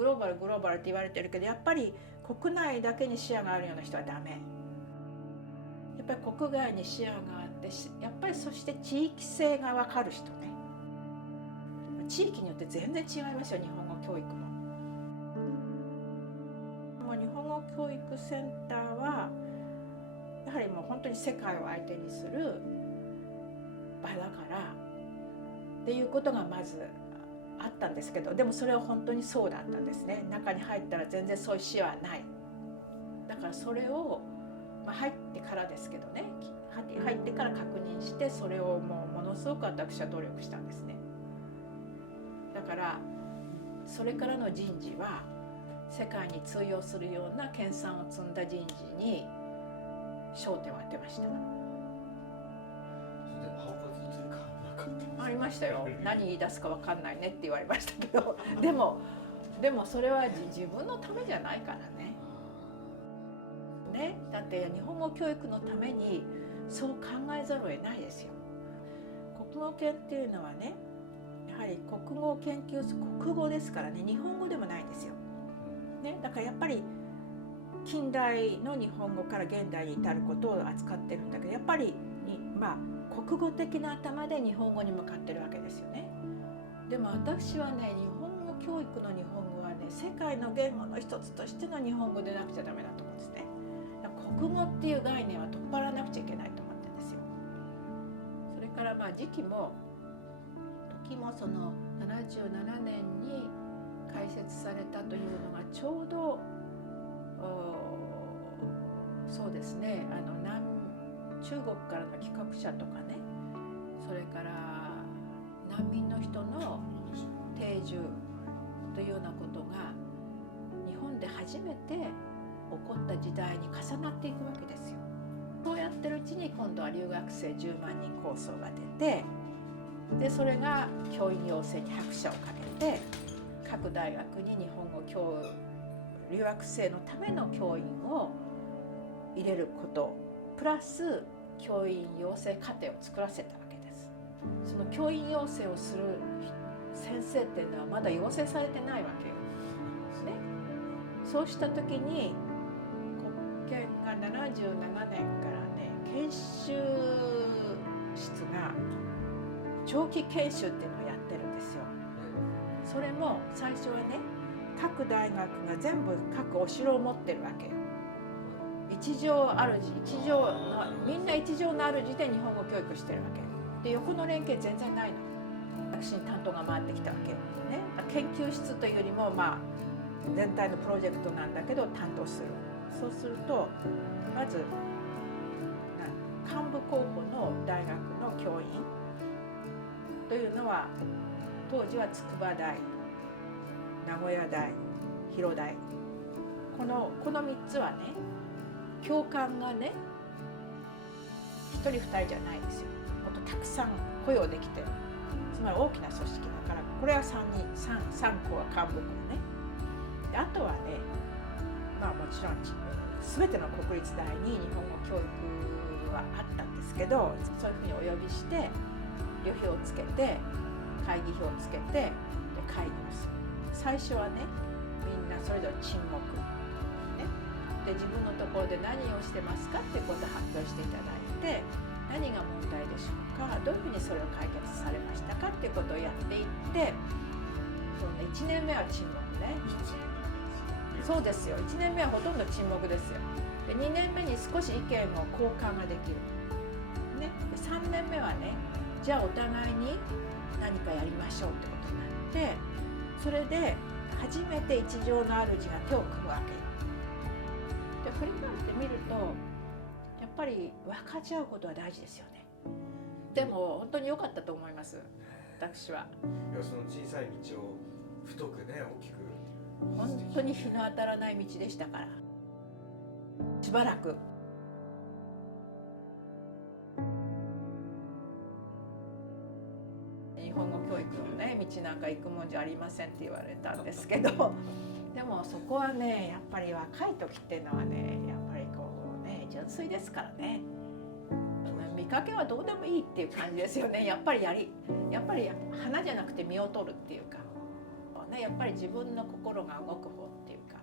グローバルって言われてるけど、やっぱり国内だけに視野があるような人はダメ。やっぱり国外に視野があって、やっぱりそして地域性が分かる人ね。地域によって全然違いますよ、日本語教育も。日本語教育センターはやはりもう本当に世界を相手にする場だからっていうことがまずあったんですけど、でもそれは本当にそうだったんですね。中に入ったら全然そういう視野はない。だからそれを、入ってからですけどね、入ってから確認して、それをもうものすごく私は努力したんですね。だからそれからの人事は世界に通用するような研鑽を積んだ人事に焦点を当てました。ありましたよ。何言い出すか分かんないねって言われましたけど、でもそれは自分のためじゃないからね。だって日本語教育のためにそう考えざるを得ないですよ。国語研っていうのはね、やはり国語を研究する、国語ですからね、日本語でもないんですよ。だからやっぱり近代の日本語から現代に至ることを扱ってるんだけど、やっぱり国語的な頭で日本語に向かってるわけですよね。でも私はね、日本語教育の日本語はね、世界の言語の一つとしての日本語でなくちゃダメだと思うんですね。国語っていう概念は取っ払わなくちゃいけないと思ってるんですよ。それから時期もその77年に開設されたというのがちょうどそうですね、中国からの帰国者とかね、それから難民の人の定住というようなことが日本で初めて起こった時代に重なっていくわけですよ。そうやってるうちに今度は留学生10万人構想が出て、でそれが教員養成に拍車をかけて、各大学に日本語留学生のための教員を入れることプラス教員養成課程を作らせたわけです。その教員養成をする先生っていうのはまだ養成されてないわけよ、そうした時に国研が77年からね、研修室が長期研修っていうのをやってるんですよ。それも最初はね、各大学が全部各お城を持ってるわけよ。一条みんな一条の主で日本語教育してるわけで、横の連携全然ないの。私に担当が回ってきたわけね。研究室というよりも全体のプロジェクトなんだけど担当する。そうするとまず幹部候補の大学の教員というのは、当時は筑波大、名古屋大、広大、この3つはね、教官がね1人2人じゃないですよ。もっとたくさん雇用できてる。つまり大きな組織だから、これは3校は幹部校ね。であとはね、もちろん全ての国立大に日本語教育はあったんですけど、そういうふうにお呼びして旅費をつけて会議費をつけて、で会議をする。最初はね、みんなそれぞれ沈黙ね。で自分のところで何をしてますかってことを発表していただいて、何が問題でしょうか、どういうふうにそれを解決されましたかっていうことをやっていって、1年目は沈黙ね。そうですよ。1年目はほとんど沈黙ですよ。で2年目に少し意見を交換ができる、ね、3年目はね、じゃあお互いに何かやりましょうってことになって、それで初めて一条の主が手を組むわけよ。で振り返ってみると、やっぱり分かち合うことは大事ですよね。でも本当に良かったと思います、私は。いや、その小さい道を太くね、大きく、本当に日の当たらない道でしたから、しばらく。日本語教育のね、道なんか行くもんじゃありませんって言われたんですけど、でもそこはね、やっぱり若い時っていうのはね、やっぱりこうね、純粋ですからね。見かけはどうでもいいっていう感じですよね。やっぱり花じゃなくて実を取るっていうか、ねやっぱり自分の心が動く方っていうか